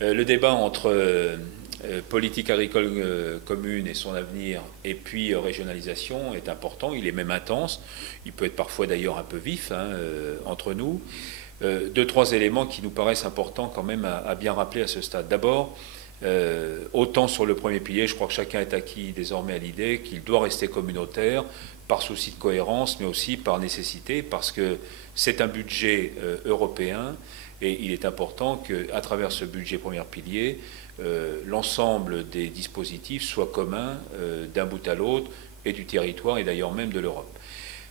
Le débat entre politique agricole commune et son avenir et puis régionalisation est important, il est même intense, il peut être parfois d'ailleurs un peu vif entre nous. Deux, trois éléments qui nous paraissent importants quand même à bien rappeler à ce stade. D'abord, autant sur le premier pilier, je crois que chacun est acquis désormais à l'idée qu'il doit rester communautaire par souci de cohérence, mais aussi par nécessité, parce que c'est un budget européen et il est important qu'à travers ce budget premier pilier, l'ensemble des dispositifs soient communs d'un bout à l'autre et du territoire et d'ailleurs même de l'Europe.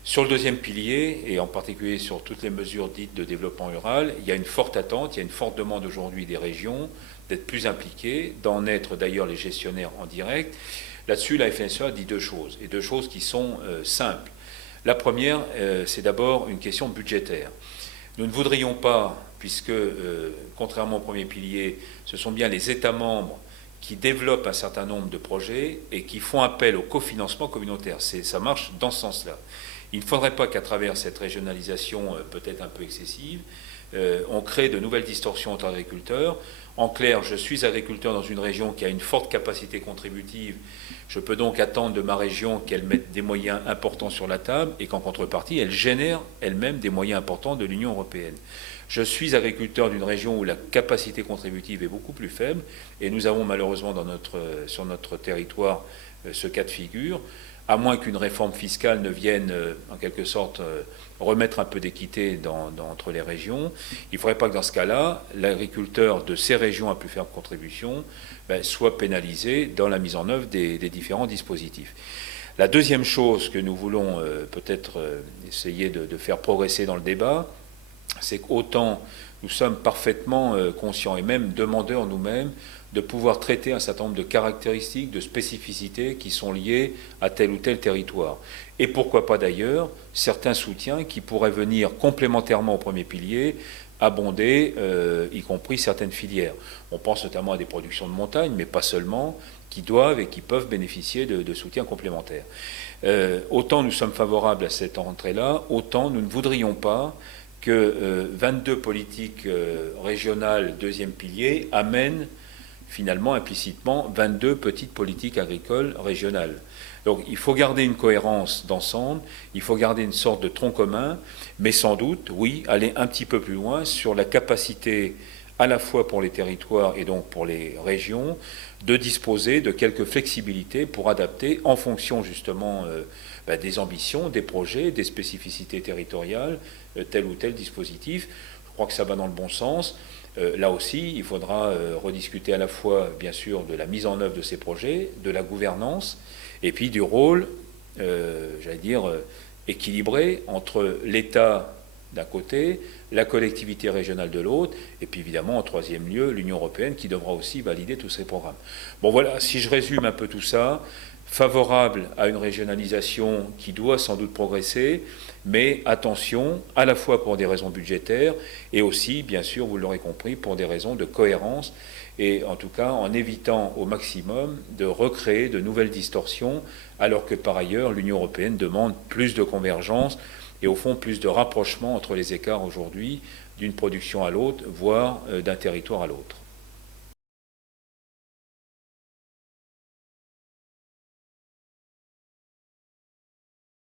Sur le deuxième pilier, et en particulier sur toutes les mesures dites de développement rural, il y a une forte attente, il y a une forte demande aujourd'hui des régions d'être plus impliquées, d'en être d'ailleurs les gestionnaires en direct. Là-dessus, la FNSEA dit deux choses, et deux choses qui sont simples. La première, c'est d'abord une question budgétaire. Nous ne voudrions pas, puisque, contrairement au premier pilier, ce sont bien les États membres qui développent un certain nombre de projets et qui font appel au cofinancement communautaire. Ça marche dans ce sens-là. Il ne faudrait pas qu'à travers cette régionalisation peut-être un peu excessive, on crée de nouvelles distorsions entre agriculteurs. En clair, je suis agriculteur dans une région qui a une forte capacité contributive. Je peux donc attendre de ma région qu'elle mette des moyens importants sur la table et qu'en contrepartie, elle génère elle-même des moyens importants de l'Union européenne. Je suis agriculteur d'une région où la capacité contributive est beaucoup plus faible et nous avons malheureusement sur notre territoire ce cas de figure. À moins qu'une réforme fiscale ne vienne, en quelque sorte, remettre un peu d'équité entre les régions, il ne faudrait pas que dans ce cas-là, l'agriculteur de ces régions à plus faible contribution soit pénalisé dans la mise en œuvre des différents dispositifs. La deuxième chose que nous voulons peut-être essayer de faire progresser dans le débat, c'est qu'autant nous sommes parfaitement conscients et même demandeurs nous-mêmes de pouvoir traiter un certain nombre de caractéristiques, de spécificités qui sont liées à tel ou tel territoire. Et pourquoi pas d'ailleurs certains soutiens qui pourraient venir complémentairement au premier pilier abonder, y compris certaines filières. On pense notamment à des productions de montagne, mais pas seulement, qui doivent et qui peuvent bénéficier de soutiens complémentaires. Autant nous sommes favorables à cette entrée-là, autant nous ne voudrions pas que 22 politiques régionales deuxième pilier amènent finalement implicitement 22 petites politiques agricoles régionales. Donc il faut garder une cohérence d'ensemble, il faut garder une sorte de tronc commun, mais sans doute, oui, aller un petit peu plus loin sur la capacité à la fois pour les territoires et donc pour les régions, de disposer de quelques flexibilités pour adapter en fonction justement des ambitions, des projets, des spécificités territoriales, tel ou tel dispositif. Je crois que ça va dans le bon sens. Là aussi, il faudra rediscuter à la fois, bien sûr, de la mise en œuvre de ces projets, de la gouvernance, et puis du rôle, équilibré entre l'État d'un côté, la collectivité régionale de l'autre, et puis évidemment, en troisième lieu, l'Union européenne qui devra aussi valider tous ces programmes. Bon voilà, si je résume un peu tout ça, favorable à une régionalisation qui doit sans doute progresser, mais attention, à la fois pour des raisons budgétaires et aussi, bien sûr, vous l'aurez compris, pour des raisons de cohérence et en tout cas en évitant au maximum de recréer de nouvelles distorsions alors que par ailleurs l'Union européenne demande plus de convergence et au fond plus de rapprochement entre les écarts aujourd'hui d'une production à l'autre, voire d'un territoire à l'autre.